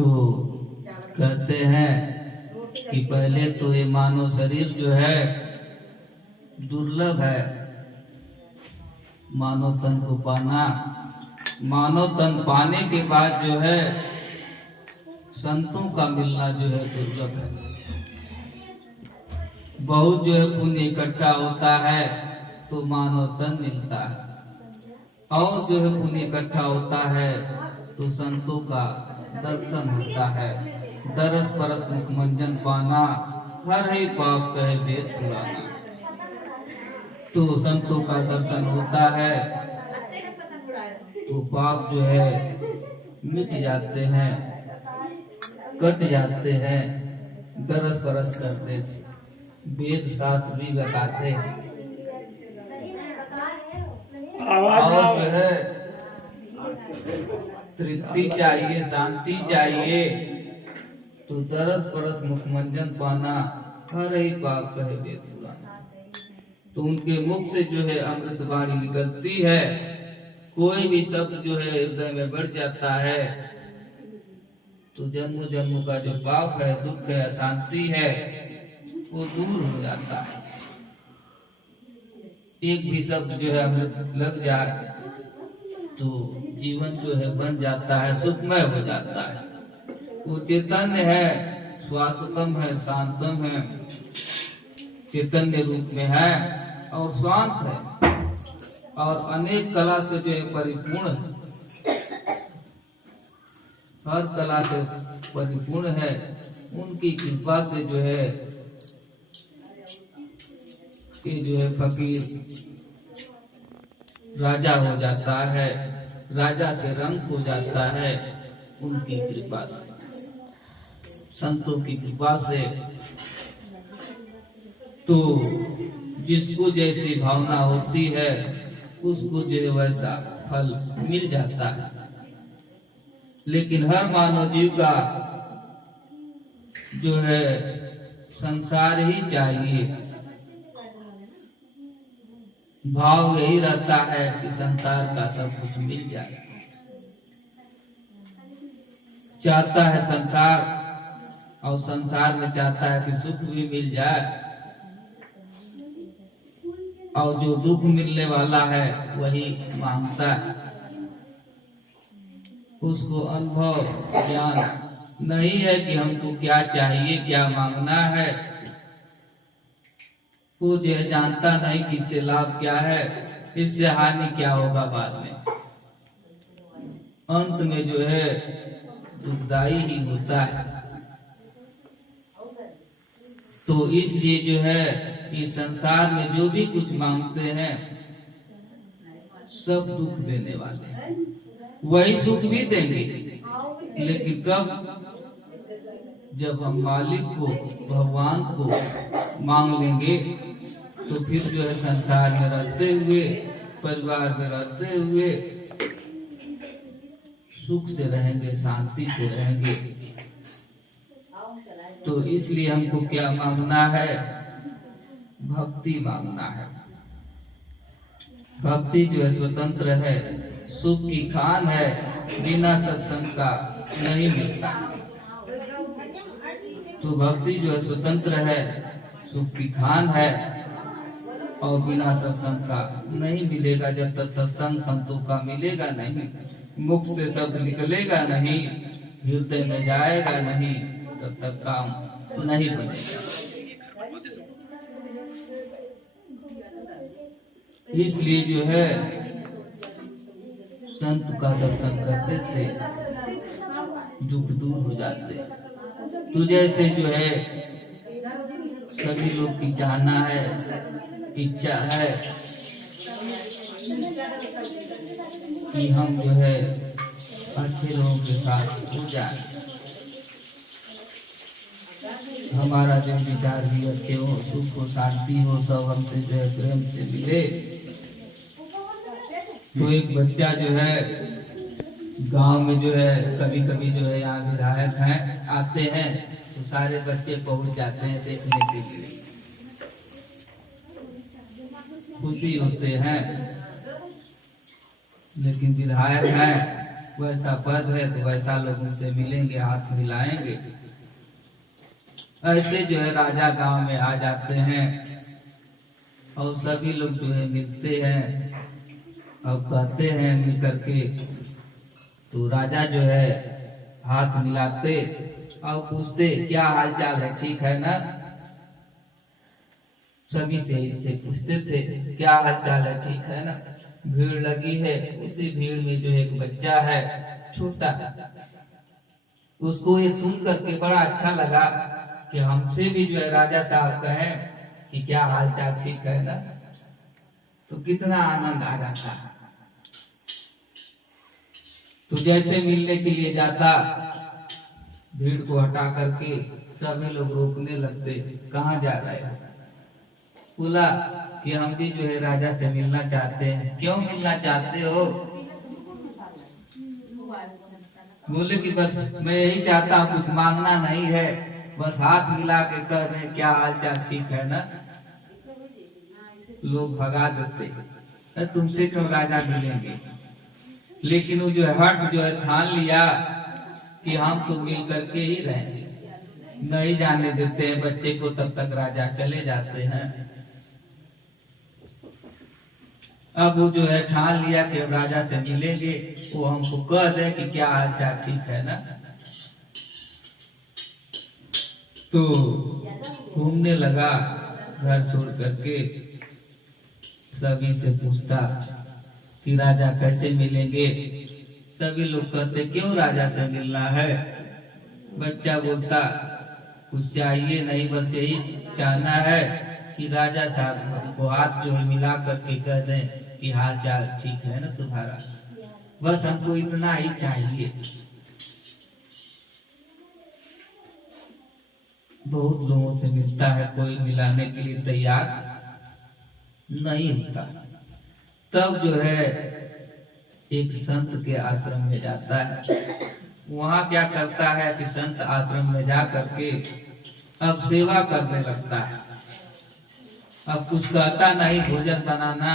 तो कहते हैं कि पहले तो ये मानव शरीर जो है दुर्लभ है। मानव तन को पाना, मानव तन पाने के बाद जो है संतों का मिलना जो है दुर्लभ है। बहुत जो है पुण्य इकट्ठा होता है तो मानव तन मिलता है, और जो है पुण्य इकट्ठा होता है तो संतों का दर्शन होता है। दरस परस मुखमंजन पाना, हर ही पाप कहे वेद पुराना। तो संतों का दर्शन होता है तो पाप जो है मिट जाते हैं, कट जाते हैं। दरस परस करने से वेद शास्त्र भी बताते हैं। और जो है तृप्ति चाहिए, शांति चाहिए तो दरस परस मुखमंजन पाना, हर ही पाप कहे वेद पुराना। तो उनके मुख से जो है अमृत वाणी निकलती है। कोई भी शब्द जो है हृदय में बढ़ जाता है तो जन्म जन्म का जो पाप है, दुख है, अशांति है, वो दूर हो जाता है। एक भी शब्द जो है अमृत लग जाए तो जीवन जो है बन जाता है, सुखमय हो जाता है। वो चैतन्य है, श्वासतम है, शांतम है, चैतन्य रूप में है और शांत है और अनेक कला से जो है परिपूर्ण है। हर कला से परिपूर्ण है। उनकी कृपा से जो है ये जो है फकीर राजा हो जाता है, राजा से रंग हो जाता है उनकी कृपा से, संतों की कृपा से। तो जिसको जैसी भावना होती है उसको जो है वैसा फल मिल जाता है। लेकिन हर मानव जीव का जो है संसार ही चाहिए। भाव यही रहता है कि संसार का सब कुछ मिल जाए। चाहता है संसार, और संसार में चाहता है कि सुख भी मिल जाए, और जो दुख मिलने वाला है वही मांगता है। उसको अनुभव ज्ञान नहीं है कि हमको क्या चाहिए, क्या मांगना है। वो जो है जानता नहीं कि इससे लाभ क्या है, इससे हानि क्या होगा बाद में। अंत में जो है दुखदाई ही होता है। तो इसलिए जो है इस संसार में जो भी कुछ मांगते हैं सब दुख देने वाले हैं। वही सुख भी देंगे, लेकिन कब? जब हम मालिक को, भगवान को मांग लेंगे तो फिर जो है संसार में रहते हुए, परिवार में रहते हुए सुख से रहेंगे, शांति से रहेंगे। तो इसलिए हमको क्या मांगना है? भक्ति मांगना है। भक्ति जो है स्वतंत्र है, सुख की खान है, बिना सत्संग का नहीं मिलता। तो भक्ति जो है स्वतंत्र है, सुख की खान है और बिना सत्संग का नहीं मिलेगा। जब तक सत्संग संतों का मिलेगा नहीं, मुख से शब्द निकलेगा नहीं, हृदय में जाएगा नहीं, तब तक काम नहीं बनेगा। इसलिए जो है संत का दर्शन करने से दुख दूर हो जाते हैं। तो जैसे जो है सभी लोग की चाहना है, इच्छा है कि हम जो है अच्छे लोगों के साथ हो जाए, हमारा जो विचार भी अच्छे हो, सुख हो, शांति हो, सब हमसे जो है प्रेम से मिले। तो एक बच्चा जो है गांव में जो है कभी कभी जो है यहाँ विधायक हैं आते हैं तो सारे बच्चे पहुंच जाते हैं देखने के लिए, खुशी होते हैं। लेकिन विधायक हैं वैसा पद है तो वैसा लोग उनसे मिलेंगे, हाथ मिलाएंगे। ऐसे जो है राजा गांव में आ जाते हैं और सभी लोग जो है मिलते हैं और कहते हैं मिल करके, तो राजा जो है हाथ मिलाते और पूछते क्या हाल चाल है, ठीक है ना। सभी से इससे पूछते थे क्या हाल चाल है, ठीक है ना। भीड़ लगी है, उसी भीड़ में जो एक बच्चा है छोटा, उसको ये सुन करके बड़ा अच्छा लगा कि हमसे भी जो है राजा साहब कहें कि क्या हाल चाल ठीक है ना, तो कितना आनंद आ जाता। तो जैसे मिलने के लिए जाता, भीड़ को हटा करके सभी लोग रोकने लगते, कहाँ जा रहे हो। बोला कि हम भी जो है राजा से मिलना चाहते हैं। क्यों मिलना चाहते हो। बोले कि बस मैं यही चाहता हूँ, कुछ मांगना नहीं है, बस हाथ मिला के कह रहे क्या हाल चाल ठीक है ना। लोग भगा देते, तुमसे क्यों राजा मिलेंगे। लेकिन वो जो है हट जो है ठान लिया कि हम तो मिल करके ही रहेंगे, नहीं जाने देते हैं बच्चे को, तब तक राजा चले जाते हैं। अब वो जो है ठान लिया कि राजा से मिलेंगे, वो हमको कह दे कि क्या हाल चाल ठीक है ना। तो घूमने लगा घर छोड़ करके, सभी से पूछता कि राजा कैसे मिलेंगे। सभी लोग कहते क्यों राजा से मिलना है। बच्चा बोलता कुछ चाहिए नहीं, बस यही चाहना है कि राजा साहब हमको हाथ जो है मिला करके कह दें कि हाल चाल ठीक है ना तुम्हारा, बस हमको इतना ही चाहिए। बहुत लोगों से मिलता है, कोई मिलाने के लिए तैयार नहीं होता। तब जो है एक संत के आश्रम में जाता है। वहां क्या करता है कि संत आश्रम में जा करके अब सेवा करने लगता है। अब कुछ कहता नहीं, भोजन बनाना,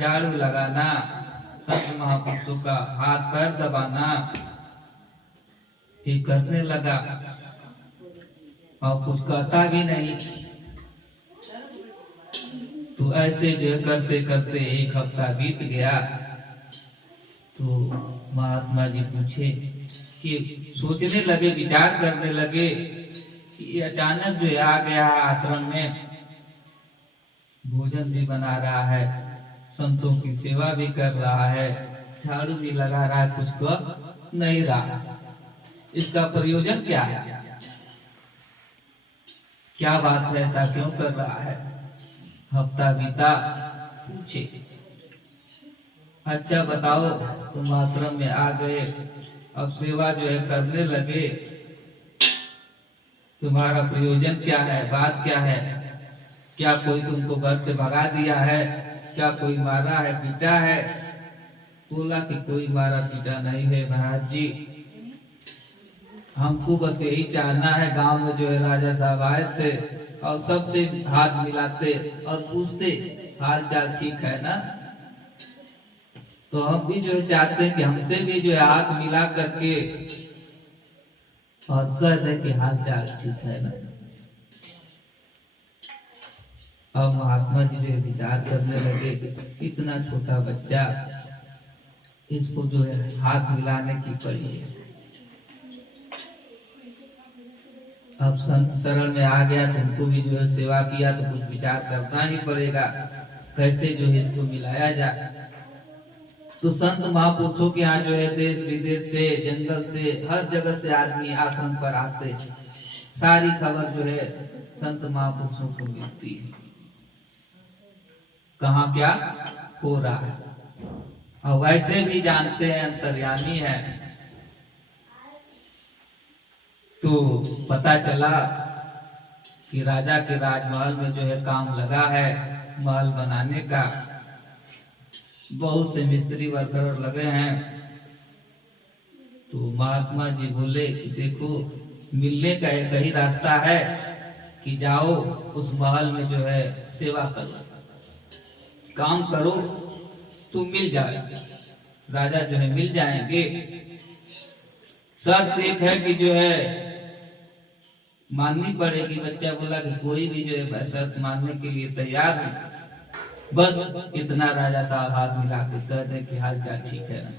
झाड़ू लगाना, संत महापुरुषों का हाथ पैर दबाना, ये करने लगा और कुछ कहता भी नहीं। तो ऐसे जो करते करते एक हफ्ता बीत गया। तो महात्मा जी पूछे कि सोचने लगे, विचार करने लगे कि अचानक जो आ गया आश्रम में, भोजन भी बना रहा है, संतों की सेवा भी कर रहा है, झाड़ू भी लगा रहा है, कुछ कर नहीं रहा, इसका प्रयोजन क्या है, क्या बात है, ऐसा क्यों कर रहा है। हफ्ता बीता, पूछे अच्छा बताओ तुम आश्रम में आ गए, अब सेवा जो है करने लगे, तुम्हारा प्रयोजन क्या है, बात क्या है, क्या कोई तुमको घर से भगा दिया है, क्या कोई मारा है, पीटा है। बोला कि कोई मारा पीटा नहीं है महाराज जी, हमको बस यही चाहना है, गांव में जो है राजा साहब आए थे और सबसे हाथ मिलाते और पूछते हाल चाल ठीक है ना। तो हम भी जो चाहते हैं कि हमसे भी जो है हाथ मिला करके और कह दे कि हाल चाल ठीक है ना। अब महात्मा जी जो विचार करने लगे, इतना छोटा बच्चा, इसको जो है हाथ मिलाने की पड़ी है। अब संत शरण में आ गया तो उनको भी जो है सेवा किया, तो कुछ विचार करना ही पड़ेगा कैसे जो है इसको मिलाया जाए। तो संत महापुरुषों के यहाँ जो है देश विदेश से, जंगल से, हर जगह से आदमी आश्रम पर आते, सारी खबर जो है संत महापुरुषों को मिलती है, कहाँ क्या हो रहा है। और वैसे भी जानते हैं अंतर्यामी है। तो पता चला कि राजा के राजमहल में जो है काम लगा है महल बनाने का, बहुत से मिस्त्री वर्कर लगे हैं। तो महात्मा जी बोले कि देखो मिलने का एक ही रास्ता है कि जाओ उस महल में जो है सेवा करो, काम करो तो मिल जाएगा। राजा जो है मिल जाएंगे। शर्त एक है कि जो है माननी पड़ेगी। बच्चा बोला कि कोई भी जो है शर्त मानने के लिए तैयार है, बस इतना राजा साहब हाथ मिला के कह दे कि हाल चाल ठीक है ना।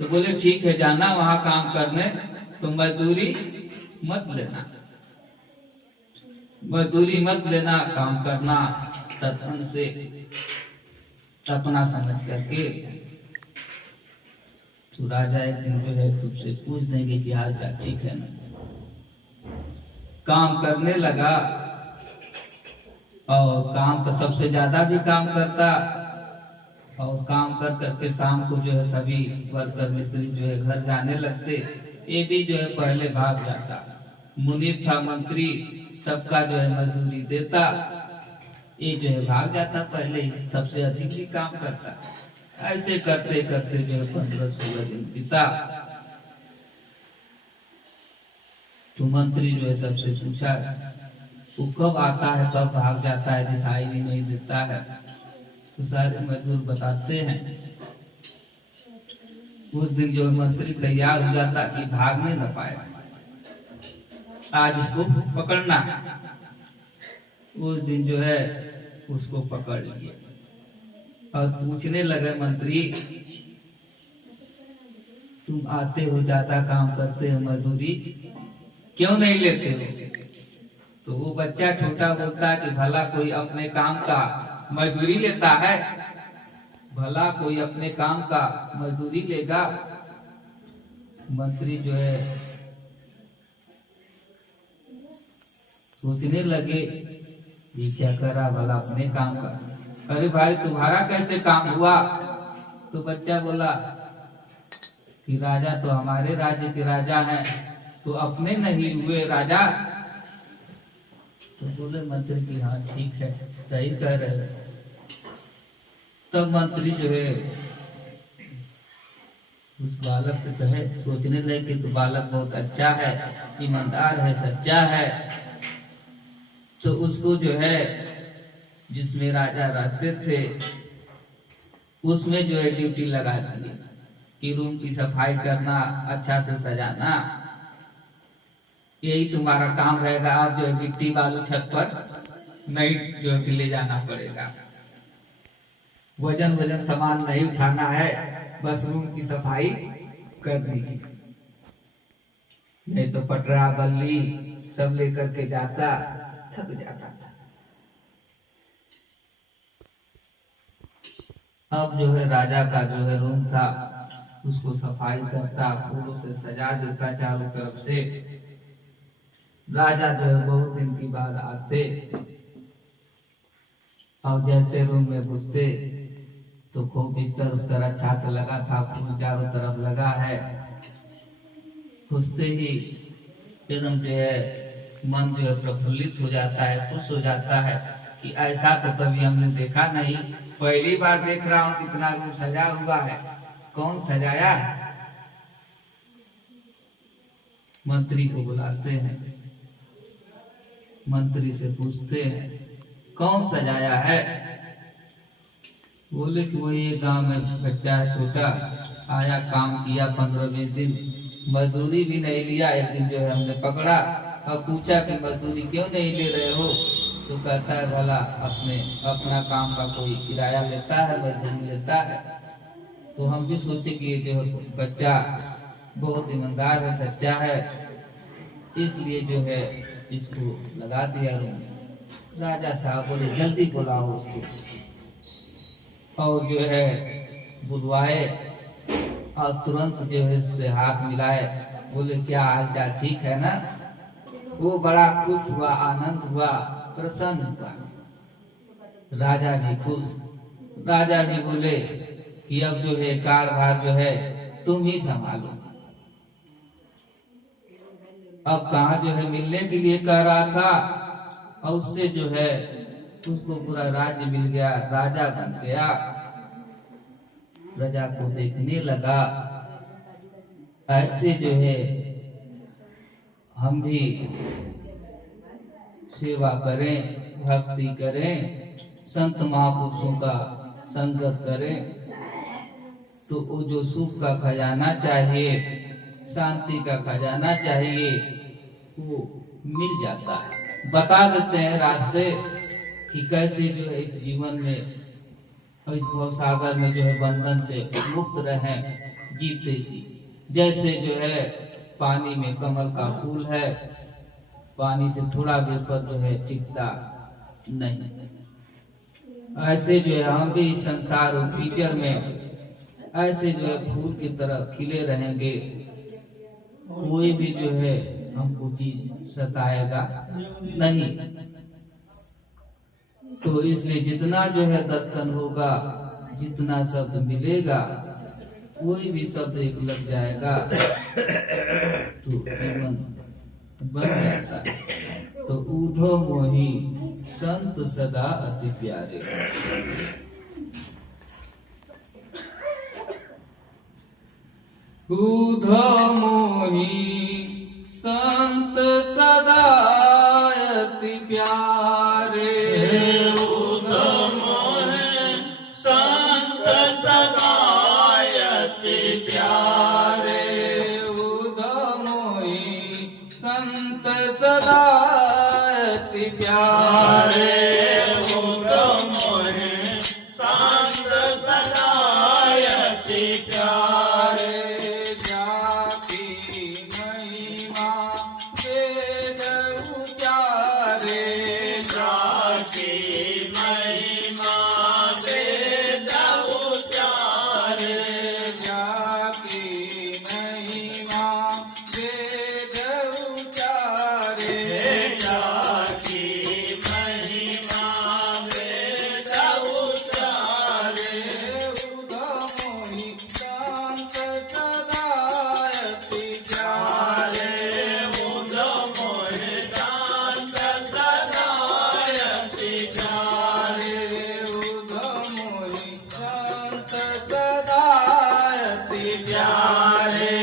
तो बोले ठीक है, जाना वहां काम करने, तो मजदूरी मत लेना, मजदूरी मत लेना, काम करना तन से अपना समझ करके। तो राजा एक दिन जो है तुझसे पूछ देंगे कि हाल चाल ठीक है ना। काम करने लगा और काम का सबसे ज्यादा भी काम करता, और काम कर करके शाम को जो है सभी वर्कर मिस्त्री जो है घर जाने लगते, ये भी जो है पहले भाग जाता। मुनीब था मंत्री, सबका जो है मजदूरी देता, ये जो है भाग जाता पहले ही, सबसे अधिक भी काम करता। ऐसे करते करते जो है 15-16 दिन बीता। तो मंत्री जो है सबसे पूछा वो कब आता है, कब भाग जाता है, दिखाई भी नहीं देता है। तो सारे मजदूर बताते हैं। उस दिन जो मंत्री तैयार हो जाता कि भागने न पाए, आज इसको पकड़ना। उस दिन जो है उसको पकड़ लिए और पूछने लगे मंत्री, तुम आते हो, ज्यादा काम करते हो, मजदूरी क्यों नहीं लेते हो? तो वो बच्चा छोटा बोलता है कि भला कोई अपने काम का मजदूरी लेता है? भला कोई अपने काम का मजदूरी लेगा? मंत्री जो है सोचने लगे ये क्या करा भला अपने काम का। अरे भाई तुम्हारा कैसे काम हुआ? तो बच्चा बोला कि राजा तो हमारे राज्य के राजा हैं, तो अपने नहीं हुए राजा। तो बोले मंत्री की हाँ ठीक है, सही कह रहे हैं। तब मंत्री जो है उस बालक से कहे, सोचने लगे कि तो बालक बहुत अच्छा है, ईमानदार है, सच्चा है। तो उसको जो है जिसमें राजा रहते थे उसमें जो है ड्यूटी लगा दी कि रूम की सफाई करना, अच्छा से सजाना, यही तुम्हारा काम रहेगा। आप जो है गिट्टी बालू छत पर नहीं जो है ले जाना पड़ेगा, वजन सामान नहीं उठाना है, बस रूम की सफाई कर दी। नहीं तो पटरा बल्ली सब लेकर के जाता, थक जाता था। अब जो है राजा का जो है रूम था उसको सफाई करता, फूलों से सजा देता चारों तरफ से। राजा जो है बहुत दिन के बाद आते और जैसे रूम में घुसते तो खूब बिस्तर उस्तर अच्छा से लगा था, फूल चारों तरफ लगा है। घुसते ही एकदम जो है मन जो है प्रफुल्लित हो जाता है, खुश हो जाता है कि ऐसा तो कभी हमने देखा नहीं, पहली बार देख रहा हूँ कितना रूम सजा हुआ है, कौन सजाया? मंत्री को बुलाते हैं, मंत्री से पूछते हैं कौन सजाया है? बोले कि वही गांव में बच्चा है छोटा, आया काम किया 15-20 दिन, मजदूरी भी नहीं लिया। एक दिन जो है हमने पकड़ा और पूछा कि मजदूरी क्यों नहीं ले रहे हो? तो कहता है भला अपना काम का कोई किराया लेता है, मजदूरी लेता है। तो हम भी सोचे कि ये जो बच्चा बहुत ईमानदार है, सच्चा है, इसलिए जो है इसको लगा दिया रूम। राजा साहब बोले जल्दी बुलाओ उसको, और जो है बुलवाए और तुरंत जो है उससे हाथ मिलाए। बोले क्या हाल चाल, ठीक है ना? वो बड़ा खुश हुआ, आनंद हुआ, प्रसन्न हुआ। राजा भी खुश। राजा भी बोले कि अब जो है कारभार जो है तुम ही संभालो। अब कहा जो है मिलने के लिए कह रहा था और उससे जो है उसको पूरा राज्य मिल गया, राजा बन गया। प्रजा को देखने लगा ऐसे जो है हम भी सेवा करें, भक्ति करें, संत महापुरुषों का संगत करें, तो वो जो सुख का खजाना चाहिए, शांति का खजाना चाहिए, वो मिल जाता है। बता देते हैं रास्ते कि कैसे जो है इस जीवन में, इस भवसागर में जो है बंधन से मुक्त रहें, जीते जी। जैसे जो है पानी में कमल का फूल है, पानी से थोड़ा भी उस पर जो है चिपटा नहीं, ऐसे जो है हम भी संसार और कीचड़ में ऐसे जो है फूल की तरह खिले रहेंगे, कोई भी जो है हमको चीज सताएगा नहीं। तो इसलिए जितना जो है दर्शन होगा, जितना शब्द मिलेगा, कोई भी शब्द एक लग जाएगा तो जीवन बन जाता है। तो ऊढ़ो मोही संत सदा अति प्यारे। ऊढ़ो मोही संत सदा अति प्यारे। ऊढ़ो मोही संत सदा अति प्यारे। ऊढ़ो मोही संत सदा अति प्यारे। ऊढ़ो मोही संत सदा अति प्यारे। जाकी महिमा वेद उचारे। जाकी महिमा वेद उचारे। जाकी महिमा वेद उचारे। जाकी महिमा वेद उचारे। ऊढ़ो मोही संत सदा अति प्यारे। ऊढ़ो मोही संत सदा अति प्यारे। ऊढ़ो मोही संत सदा अति प्यारे।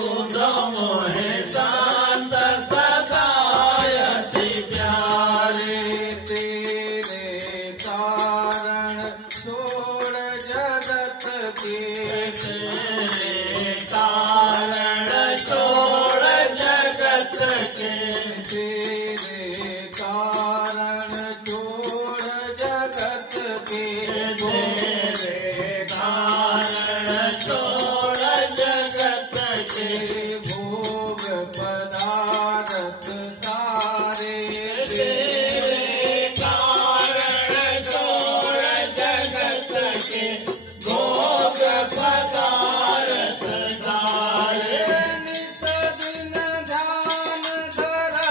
ऊढ़ो मोही संत सदा अति प्यारे। तेरे कारण छोड़ जगत के। तेरे कारण छोड़ जगत के। तेरे कारण छोड़ जगत के। तेरे कारण छोड़ जगत के। भोग पदार्थ सारे। तेरे कारण छोड़ जगत के। भोग पदार्थ सारे। नित दिन ध्यान धरा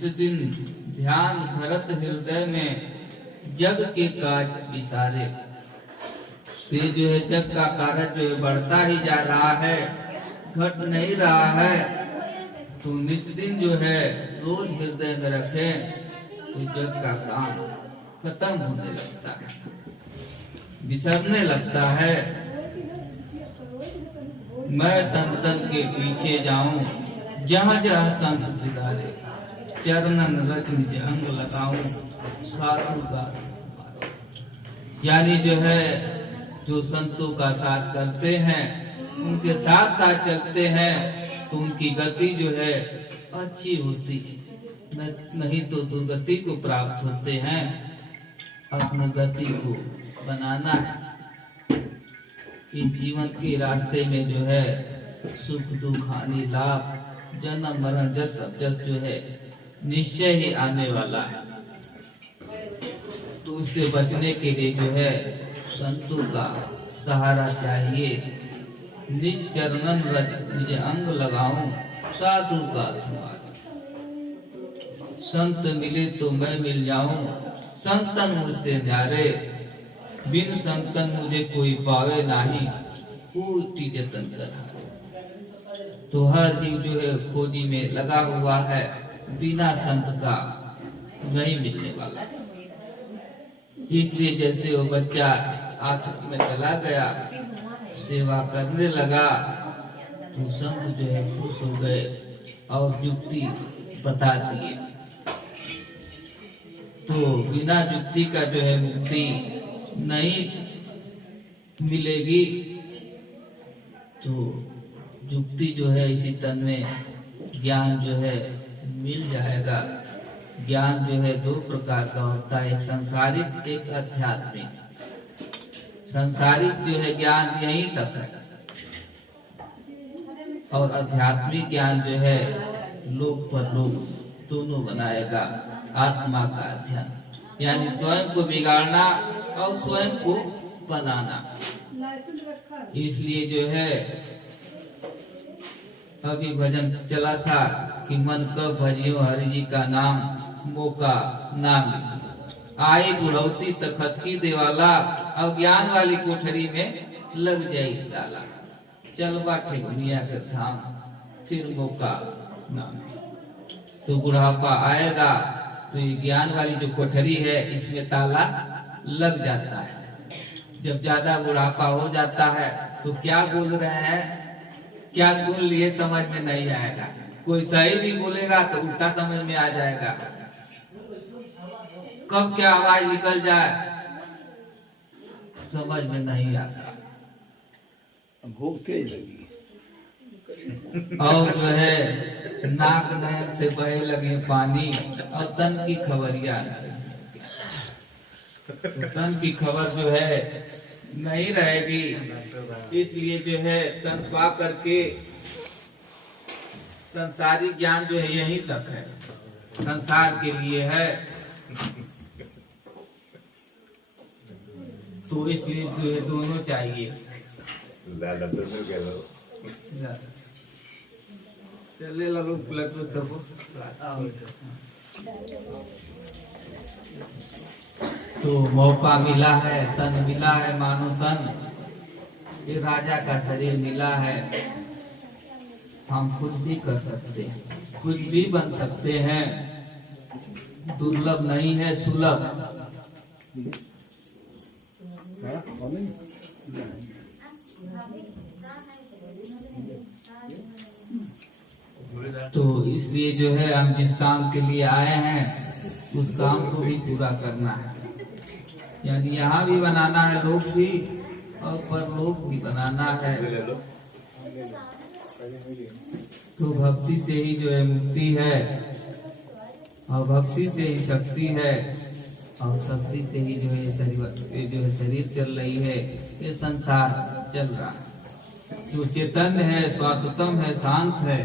निस दिन ध्यान धरत हृदय में जग के काज विसारे। ये जो है जग का कार्य जो है बढ़ता ही जा रहा है, घट नहीं रहा है। तो निस दिन जो है रोज हृदय में रखे तो जग का काम खत्म होने लगता है, बिसरने लगता है। मैं संतन के पीछे जाऊं, जहाँ जहाँ संत सिधारे, चरणन रज निज अंग लगाऊं, साधु का। यानी जो है जो संतों का साथ करते हैं, उनके साथ साथ चलते हैं तो उनकी गति जो है अच्छी होती है, नहीं तो दुर्गति को प्राप्त होते हैं। अपनी गति को बनाना है। इस जीवन के रास्ते में जो है सुख दुख हानि लाभ जन्म मरण जस जस जो है निश्चय ही आने वाला है। तो उससे बचने के लिए जो है संतों का सहारा चाहिए। निज चरणन रज निज अंग लगाऊं, साधु का तुम्हारा। संत मिले तो मैं मिल जाऊं, संतन मुझसे न्यारे। बिन संतन मुझे कोई पावे नहीं, कोटि जतन करा। तो हर जीव जो है खोजी में लगा हुआ है, बिना संत का नहीं मिलने वाला। इसलिए जैसे वो बच्चा आश्रम में चला गया, सेवा करने लगा, तो संत जो है खुश हो गए और युक्ति बता दिए। तो बिना युक्ति का जो है मुक्ति नहीं मिलेगी। तो युक्ति जो है इसी तन में ज्ञान जो है मिल जाएगा। ज्ञान जो है दो प्रकार का होता है, एक संसारिक एक आध्यात्मिक। संसारिक जो है ज्ञान यहीं तक है, और आध्यात्मिक ज्ञान जो है लोक परलोक दोनों बनाएगा। आत्मा का अध्ययन यानी स्वयं को बिगाड़ना और स्वयं को बनाना। इसलिए जो है अभी भजन चला था कि मन कब भजियो हरि जी का नाम, मौका नाम आई बुढ़ौती तक खसकी देवाला, और ज्ञान वाली कोठरी में लग जाई डाला। चल बाटे दुनिया के धाम, फिर मौका नाम। तो बुढ़ापा आएगा तो ये ज्ञान वाली जो कोठरी है इसमें ताला लग जाता है। जब ज्यादा बुढ़ापा हो जाता है तो क्या बोल रहे हैं, क्या सुन लिए समझ में नहीं आएगा। कोई सही भी बोलेगा तो उल्टा समझ में आ जाएगा। कब क्या आवाज निकल जाए समझ में नहीं आता। भूख तेज लगी और जो है नाक नयन से बहे लगे पानी, और तन की खबरिया तन की खबर जो है नहीं रहेगी। इसलिए जो है तन पा करके संसारिक ज्ञान जो है यहीं तक है, संसार के लिए है। तो इसलिए जो है दोनों चाहिए। चले लगो प्लग तो तो मौका मिला है, तन मिला है, मानो तन ये राजा का शरीर मिला है। हम कुछ भी कर सकते हैं, कुछ भी बन सकते हैं। दुर्लभ नहीं है, सुलभ। तो इसलिए जो है हम जिस काम के लिए आए हैं उस काम को भी पूरा करना है। यानी यहाँ भी बनाना है लोग भी, और परलोक भी बनाना है। तो भक्ति से ही जो है मुक्ति है, और भक्ति से ही शक्ति है, और शक्ति से ही जो है शरीर चल रही है, ये संसार चल रहा है। जो चैतन्य है, शाश्वतम है, शांत है,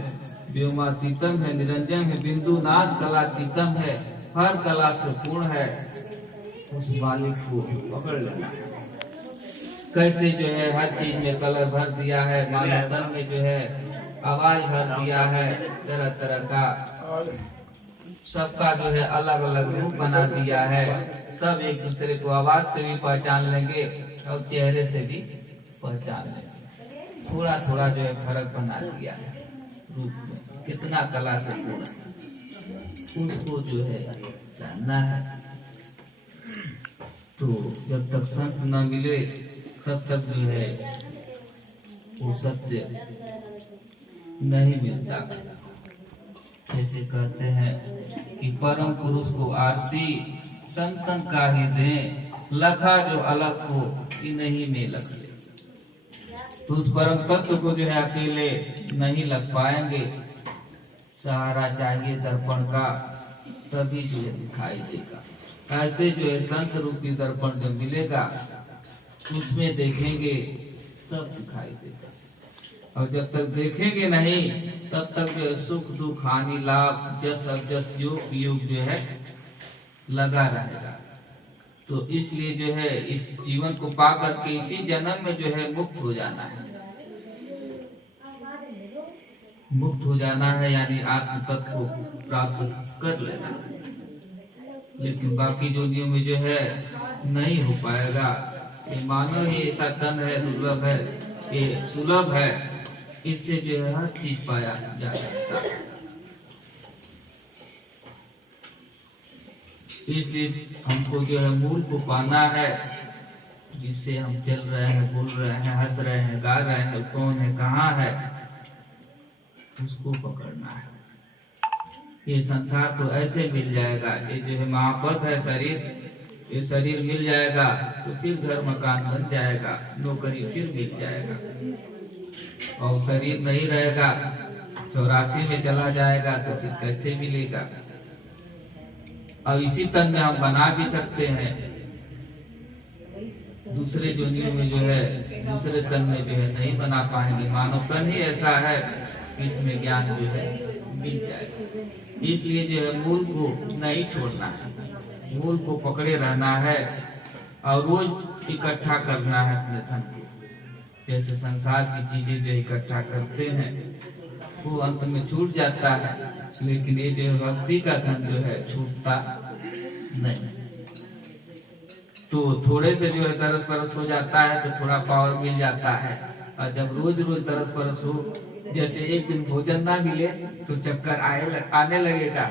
व्योमातीतम है, निरंजन है, बिंदुनाथ कलातीतम है, हर कला से पूर्ण है, उस मालिक को पकड़ लेना। कैसे जो है हर चीज में कलर भर दिया है, मानव तन में जो है आवाज भर दिया है तरह तरह का, सबका जो है अलग अलग रूप बना दिया है। सब एक दूसरे को आवाज से भी पहचान लेंगे और चेहरे से भी पहचान लेंगे। थोड़ा थोड़ा जो है फर्क बना दिया है रूप में, कितना कला से पूरा उसको जो है जानना है। तो जब तक संत न मिले तब तक जो है वो सत्य नहीं मिलता। जैसे कहते हैं कि परम पुरुष को आरसी संतन का ही दे, लखा जो अलग को कि नहीं में लग ले। तो उस परम तत्व को जो है अकेले नहीं लग पाएंगे, सहारा चाहिए दर्पण का, तभी जो है दिखाई देगा। ऐसे जो है संत रूपी दर्पण जब मिलेगा उसमें देखेंगे तब दिखाई देगा। और जब तक देखेंगे नहीं तब तक जो है सुख दुख हानि लाभ जस अजस योग वियोग जो है लगा रहेगा। तो इसलिए जो है इस जीवन को पा करके इसी जन्म में जो है मुक्त हो जाना है। मुक्त हो जाना है यानी आत्म तत्व को प्राप्त कर लेना है। लेकिन बाकी जोनियों में जो है नहीं हो पाएगा। ये मानो ही ऐसा धन है, दुर्लभ है, ये सुलभ है, इससे जो है हर चीज पाया जा सकता है। इसलिए हमको जो है मूल को पाना है, जिससे हम चल रहे हैं, बोल रहे हैं, हंस रहे हैं, गा रहे हैं, कौन है, कहाँ है, उसको पकड़ना है। ये संसार तो ऐसे मिल जाएगा। ये जो है महापद है शरीर, ये शरीर मिल जाएगा तो फिर घर मकान बन जाएगा, नौकरी फिर मिल जाएगा। और शरीर नहीं रहेगा, 84 में चला जाएगा तो फिर कैसे मिलेगा। अब इसी तन में हम बना भी सकते हैं, दूसरे जोनियों में जो है दूसरे तन में जो है नहीं बना पाएंगे। मानव तन ही ऐसा है कि इसमें ज्ञान जो है मिल जाएगा। इसलिए जो है मूल को नहीं छोड़ना है, मूल को पकड़े रहना है और रोज इकट्ठा करना है अपने धन को। जैसे संसार की चीजें जो इकट्ठा करते हैं वो अंत में छूट जाता है, लेकिन ये जो है भक्ति का धन जो है छूटता नहीं। तो थोड़े से जो है तरस परस हो जाता है तो थोड़ा पावर मिल जाता है। और जब रोज रोज तरस परस हो, जैसे एक दिन भोजन ना मिले तो चक्कर आने लगेगा,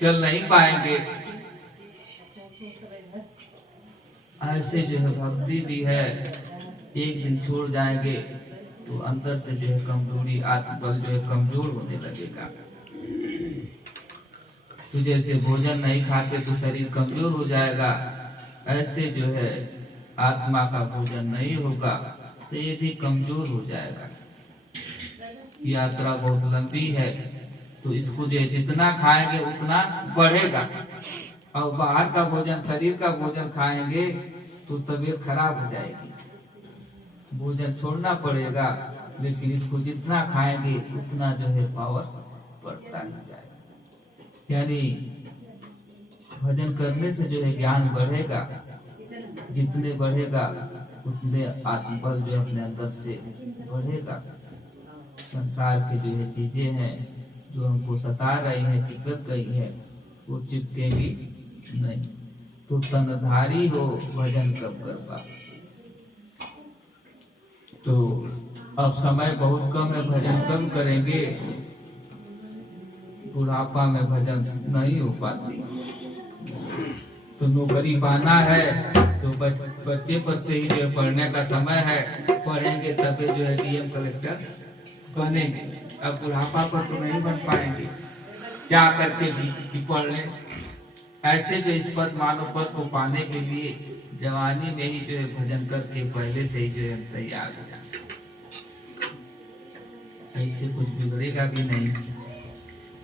चल नहीं पाएंगे। ऐसे जो है भक्ति भी है, एक दिन छोड़ जाएंगे तो अंदर से जो है कमजोरी, आत्मबल जो है कमजोर होने लगेगा। तो जैसे भोजन नहीं खाते तो शरीर कमजोर हो जाएगा, ऐसे जो है आत्मा का भोजन नहीं होगा तो ये भी कमजोर हो जाएगा। यात्रा बहुत लंबी है, तो इसको जो है जितना खाएंगे उतना बढ़ेगा। और बाहर का भोजन, शरीर का भोजन खाएंगे तो तबीयत खराब हो जाएगी, भोजन छोड़ना पड़ेगा। लेकिन इसको जितना खाएंगे उतना जो है पावर बढ़ता ही जाएगा। यानी भजन करने से जो है ज्ञान बढ़ेगा, जितने बढ़ेगा उतने आत्मबल जो अपने अंदर से बढ़ेगा। संसार की जो है चीजें हैं जो हमको सता रही हैं, चिपक गई है, वो चिपकेगी नहीं। तो तनधारी हो भजन कब कर पा। तो अब समय बहुत कम है, भजन कम करेंगे, बुढ़ापा में भजन नहीं हो पाती। तो नौकरी पाना है तो बच्चे पर से ही जो है पढ़ने का समय है, पढ़ेंगे तभी जो है डीएम कलेक्टर बनेंगे। अब बुढ़ापा पर तो नहीं बन पाएंगे, जा करके भी पढ़ लें। ऐसे जो इस पद मानव पद को पाने के लिए जवानी में ही जो है भजन करके पहले से ही जो है तैयार हो जाए, ऐसे कुछ बिगड़ेगा भी नहीं।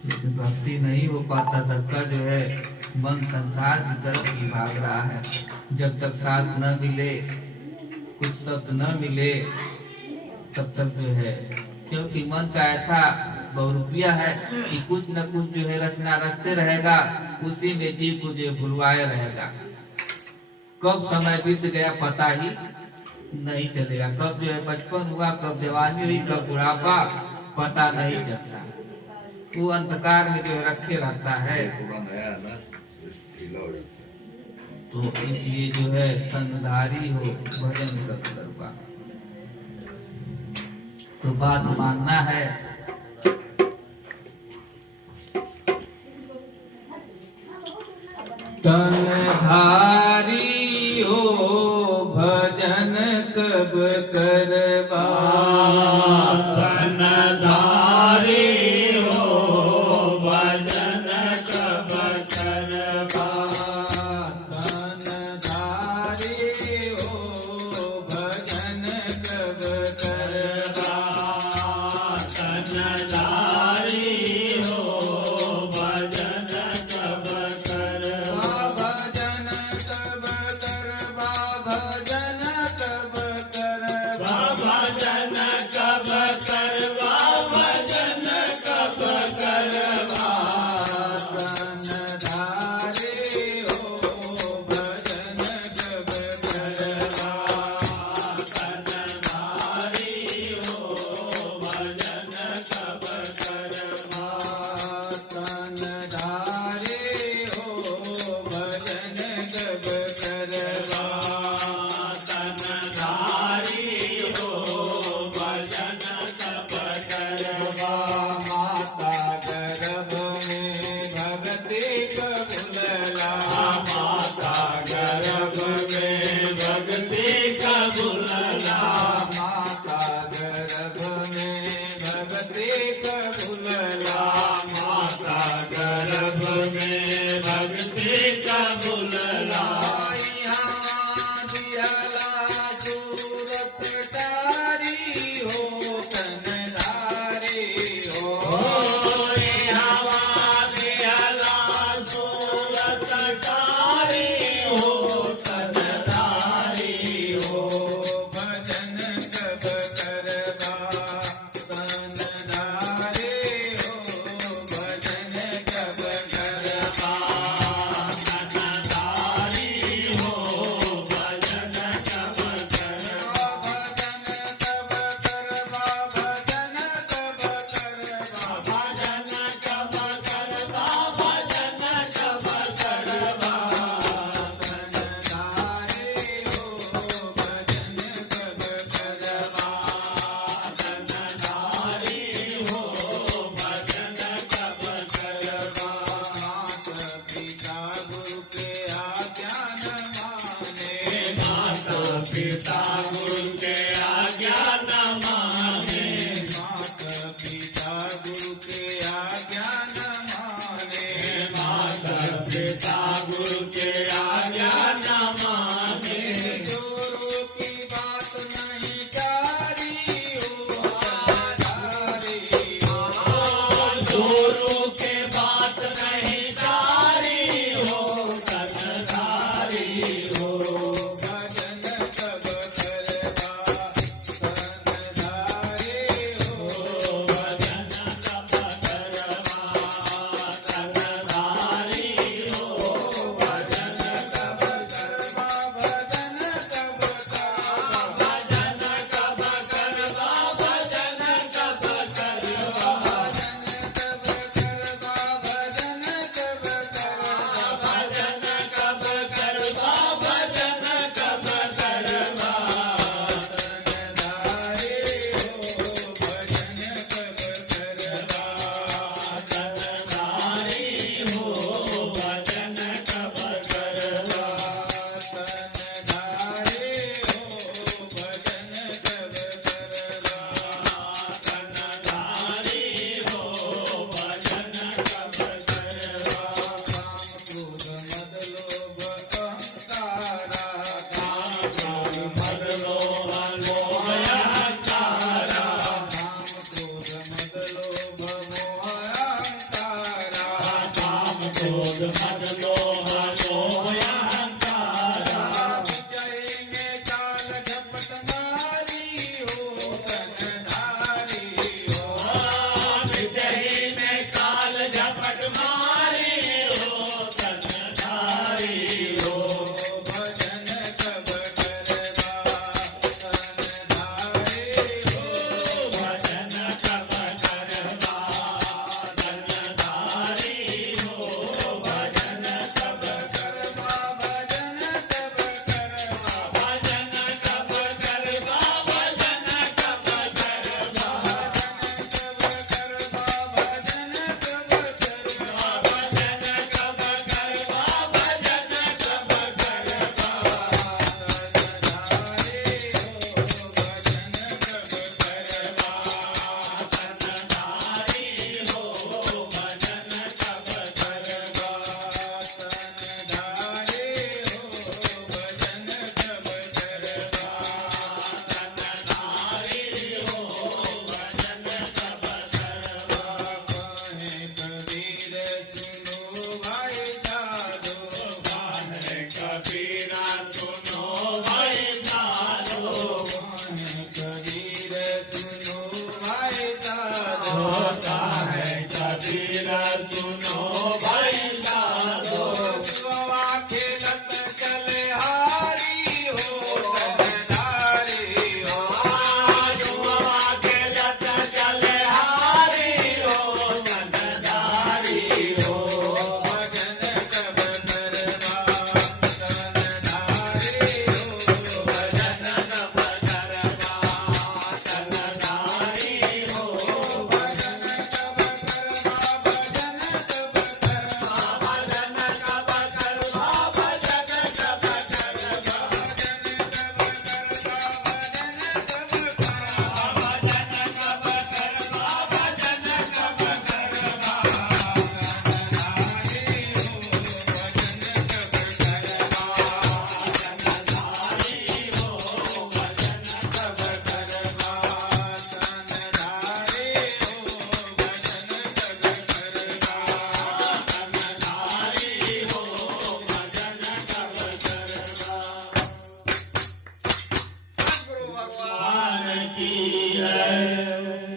लेकिन भक्ति नहीं हो पाता, सबका जो है मन संसार की तरफ ही भाग रहा है। जब तक साथ न मिले, कुछ शब्द न मिले, तब तक जो है, क्योंकि मन का ऐसा बहुरूपिया है कि कुछ न कुछ जो है रचना रचते रहेगा, उसी में जीव को जो भुलवाए रहेगा। कब समय बीत गया पता ही नहीं चलेगा, कब जो है बचपन हुआ, कब जवानी हुई, कब बुढ़ापा, पता नहीं चलता। वो अंधकार में जो है रखे रहता है। थोड़ा नया है ना, ढीला हो जाता है। तो इसलिए जो है संगधारी हो भजन कर पा। तो बात मानना है। तनधारी हो भजन कब करबा, तनधारी हो भजन कब करबा, तनधारी हो भजन कब करबा, तनधारी हो भजन कब करबा, भजन कब करबा, भजन कब करबा, भजन कब करबा, भजन कब करबा, तनधारी हो भजन कब करबा, तनधारी हो भजन कब करबा, तनधारी हो भजन कब करबा, तनधारी हो भजन कब करबा, माता गर्भ में भगति कबूलला, माता गर्भ में भक्ति कबूलला, माता गर्भ में भगति कबूलला, माता गर्भ में भक्ति कबूलला, यहाँ दिहला सूरत तारी हो तनधारी हो, हवा दिहला सूरत कारी हो तनधारी हो, भजन कब करबा, तनधारी हो भजन कब करबा, तनधारी हो भजन कब करबा, भजन कब करबा, भजन कब करबा, भजन कब करबा, भजन कब करबा, तनधारी हो भजन कब करबा, तनधारी हो भजन कब करबा, माता पिता गुरु के आज्ञा न माने, माता पिता गुरु के आज्ञा न माने, माता पिता गुरु के आज्ञा न माने, माता पिता गुरु के आज्ञा न माने, गुरु की बात नहीं जारी हो तनधारी हो, गुरु के बात नहीं जारी हो तनधारी हो, भजन कब करबा, तनधारी हो, भजन कब करबा, तनधारी हो भजन कब करबा, भजन कब करबा, भजन कब करबा, भजन कब करबा, भजन कब करबा, भजन कब करबा, भजन कब करबा, भजन कब करबा, की है।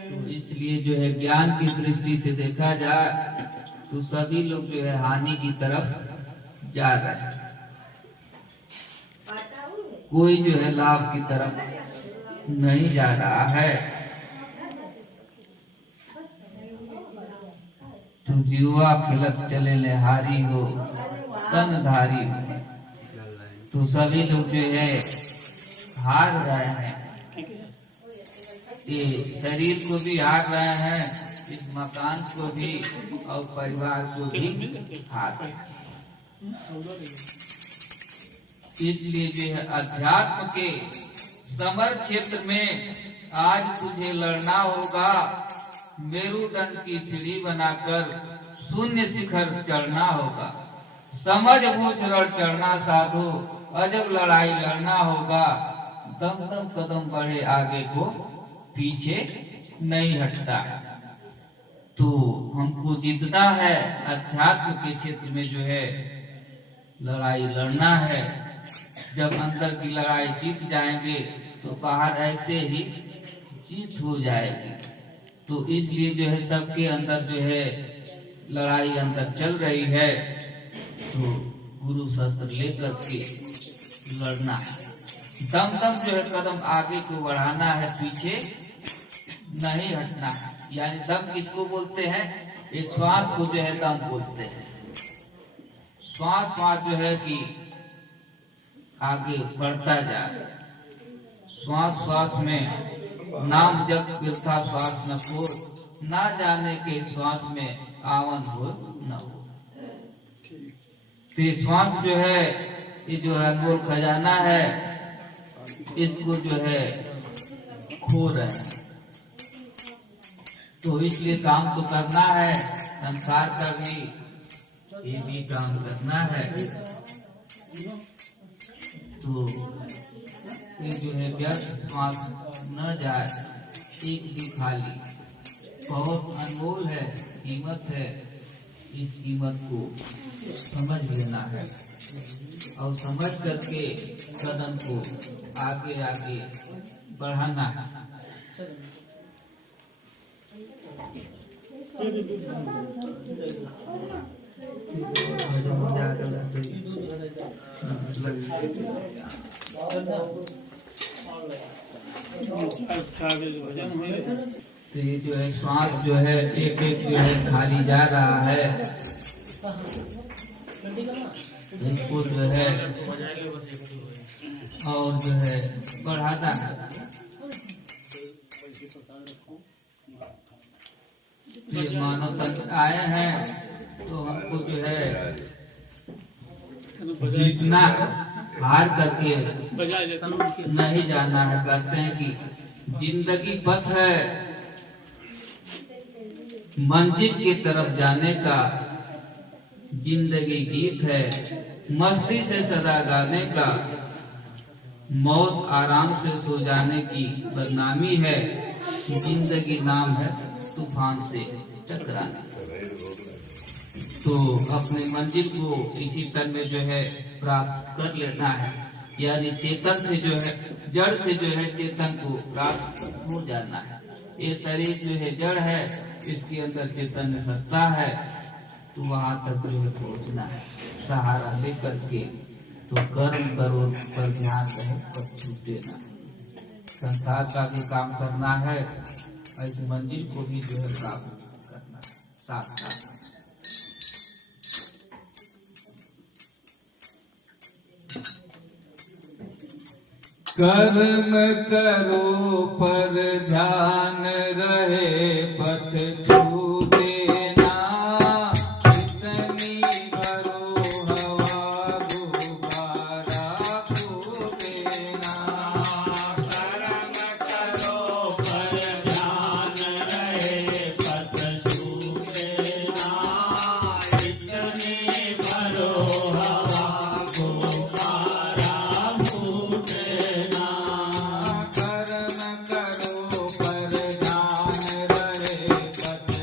तो इसलिए जो है ज्ञान की दृष्टि से देखा जाए तो सभी लोग जो है हानि की तरफ जा रहे हैं, कोई जो है लाभ की तरफ नहीं जा रहा है। तो जीवा खिलत चले ले हारी हो तन धारी हो। तो सभी लोग जो है हार रहे हैं, ये शरीर को भी हार रहे हैं, इस मकान को भी और परिवार को भी हार रहे हैं। इसलिए जो है अध्यात्म के समर क्षेत्र में आज तुझे लड़ना होगा। मेरुदंड की सीढ़ी बनाकर शून्य शिखर चढ़ना होगा। समझ बूझ रण चढ़ना साधु, अजब लड़ाई लड़ना होगा। दम दम कदम बढ़े आगे को पीछे नहीं हटता। तो हमको जीतना है, अध्यात्म के क्षेत्र में जो है लड़ाई लड़ना है। जब अंदर की लड़ाई जीत जाएंगे तो बाहर ऐसे ही जीत हो जाएगी। तो इसलिए जो है सबके अंदर जो है लड़ाई अंदर चल रही है। तो गुरु शस्त्र लेकर के लड़ना है, दम दम जो है कदम आगे को बढ़ाना है, पीछे नहीं हटना है। यानी दम किसको बोलते हैं? ये श्वास को जो है दम बोलते हैं। श्वास जो है कि आगे बढ़ता जाए। श्वास में नाम जब गिरता श्वास न को, ना जाने के श्वास में आवन हो न हो। तो श्वास जो है ये जो अनमोल खजाना है, इसको जो है खो रहे हैं। तो इसलिए काम तो करना है, संसार का भी ये भी काम करना है। तो ये जो है व्यर्थ श्वास न जाए, एक भी खाली, बहुत अनमोल है, कीमत है। इस कीमत को समझ लेना है और समझ करके कदम को आगे आगे बढ़ाना है। तो ये जो है श्वास जो है एक एक जो है खाली जा रहा है, इसको जो है और जो है बढ़ाना है। ये मानव तंत्र आए हैं तो हमको जो है जीतना, हार करके नहीं जाना है। कहते हैं कि जिंदगी पथ है मंजिल की तरफ जाने का, जिंदगी गीत है मस्ती से सदा गाने का, मौत आराम से सो जाने की बदनामी है, जिंदगी नाम है तूफान से टकराना। तो अपने मंजिल को इसी तन में जो है प्राप्त कर लेना है, यानी चेतन से जो है, जड़ से जो है चेतन को प्राप्त हो जाना है। ये शरीर जो है जड़ है, इसके अंदर चेतन सत्ता है। तो वहां तक जो है पहुंचना है, सहारा लेकर के। तो कर्म करो पर ध्यान रहे, पर छूटे ना। संसार का भी काम करना है, इस मंजिल को भी जो है प्राप्त करना है साथ साथ। कर्म करो पर ध्यान रहे, पथ छूटे ना। इतनी भरो हवा गुब्बारा फूटे ना। कर्म करो पर ध्यान रहे, पथ छूटे ना। इतनी भरो हवा गुब्बारा फूटे ना। कर्म करो पर ध्यान रहे, पथ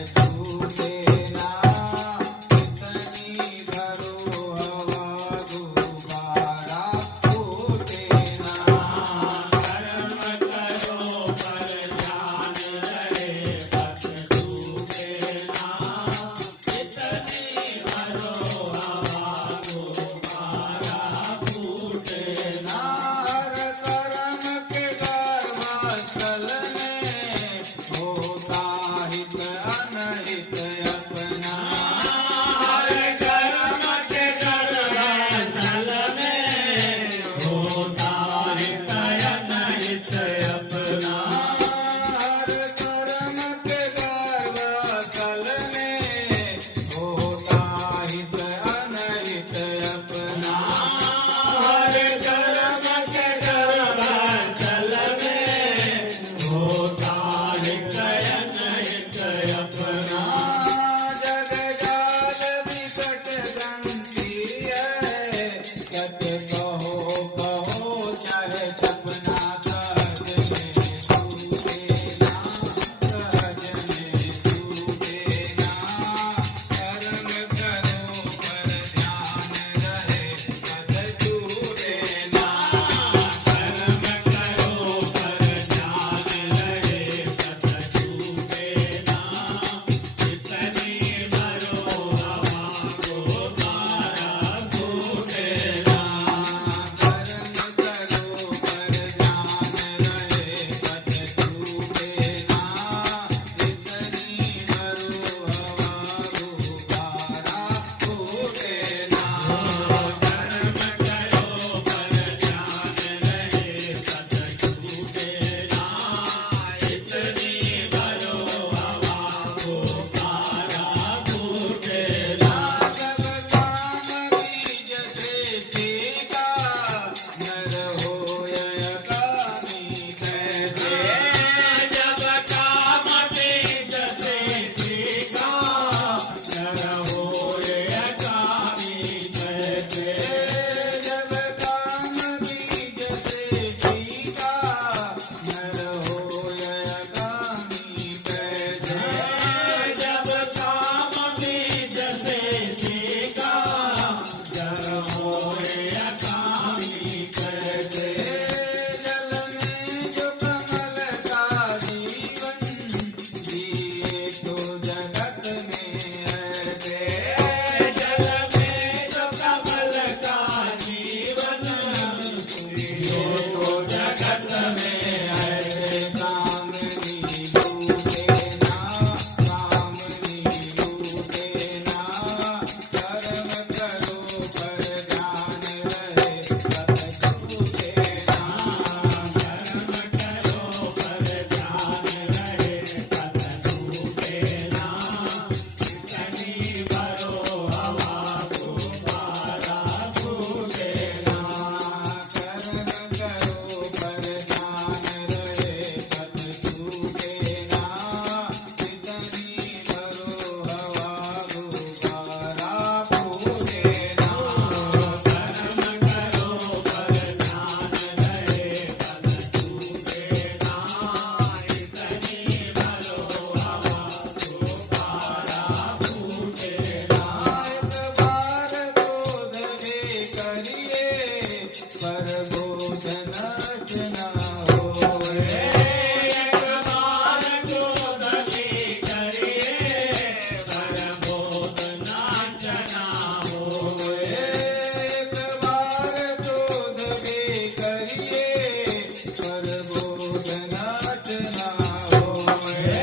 बोध नाच ना होए।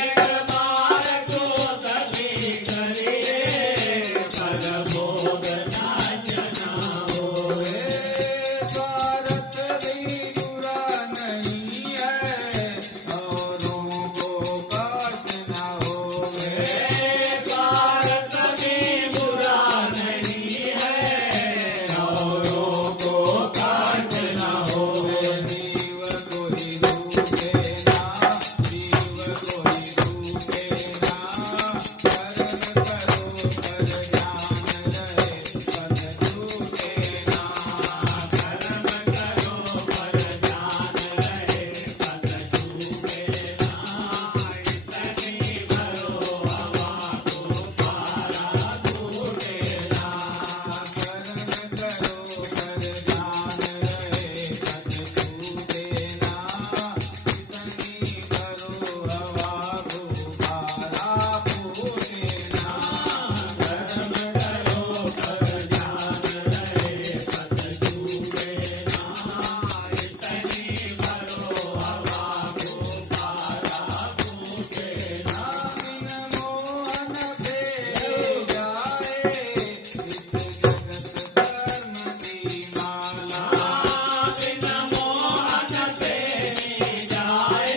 एक बार को कभी करिए पर बोध नाच ना होए। भारत भी बुरा नहीं है औरों को काश ना होए। भारत भी बुरा नहीं है औरों को काट ना होए। जीव कोई रूठे ना, जीव कोई रूठे ना, कर्म करो पर ध्यान रहे पद छूटे ना। कर्म करो पर ध्यान रहे पद छूटे ना। इतनी भरो हवा को पारा छूटे ना। कर्म करो पर ध्यान रहे पद छूटे ना। इतनी भरो हवा को पारा फूटे ना। कर्म करो पर ध्यान रहे पद छूटे ना। इतनी भरो हवा को पारा फूटे ना। बिन मोहन फेरे जाए इस जगत धर्म की माला। बिन मोहन तेरी जाए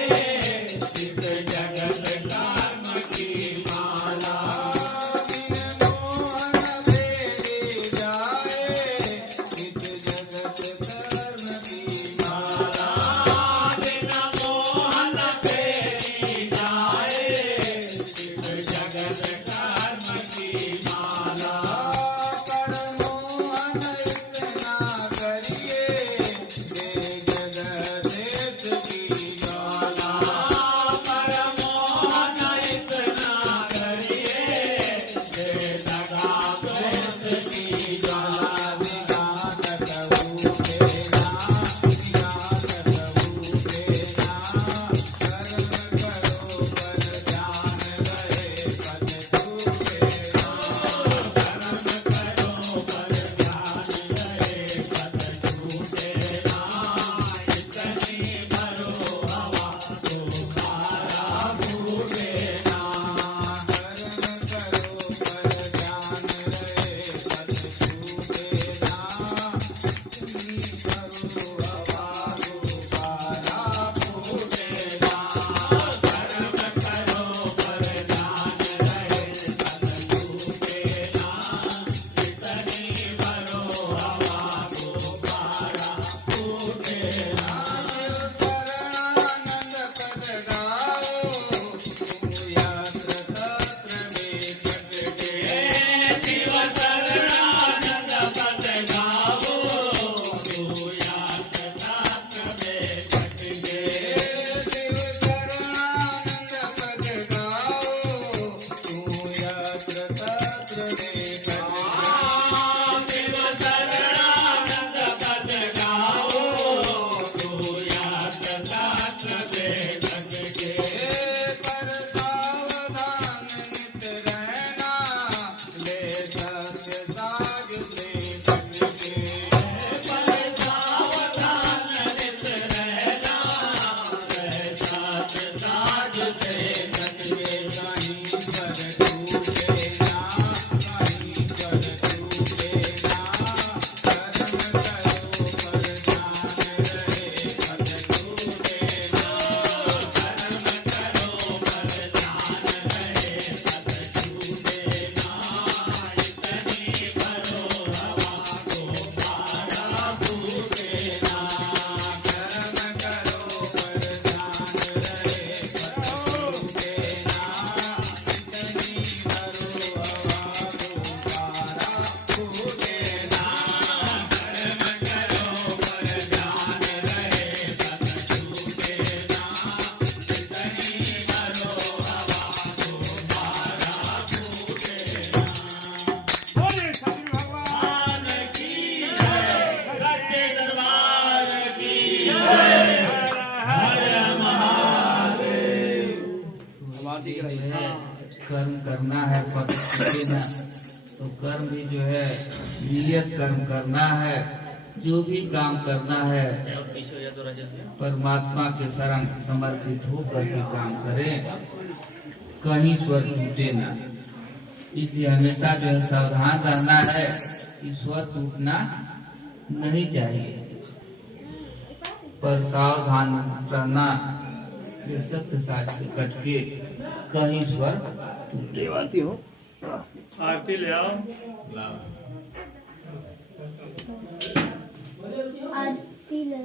इस जगत कर्म की माला। बिन मोहन फेरे जाए इस जगत धर्म की माला। बिन मोहन तेरी जाए इस जगत कर्म की माला। पर मोहन इतना करिए दे जगदेश की ज्वाला। पर मोहन इतना करिए दे लगा प्रेत की ज्वाला। कर्म करना है फल देना, तो कर्म भी जो है नियत कर्म करना है। जो भी काम करना है परमात्मा के शरण समर्पित होकर के काम करें, कहीं स्वर टूटे ना। इसलिए हमेशा जो है सावधान रहना है कि स्वर टूटना नहीं चाहिए, पर सावधान रहना ये सत्य साज से कटके कहीं स्वर टूटे। आरती ले आओ। आरती ले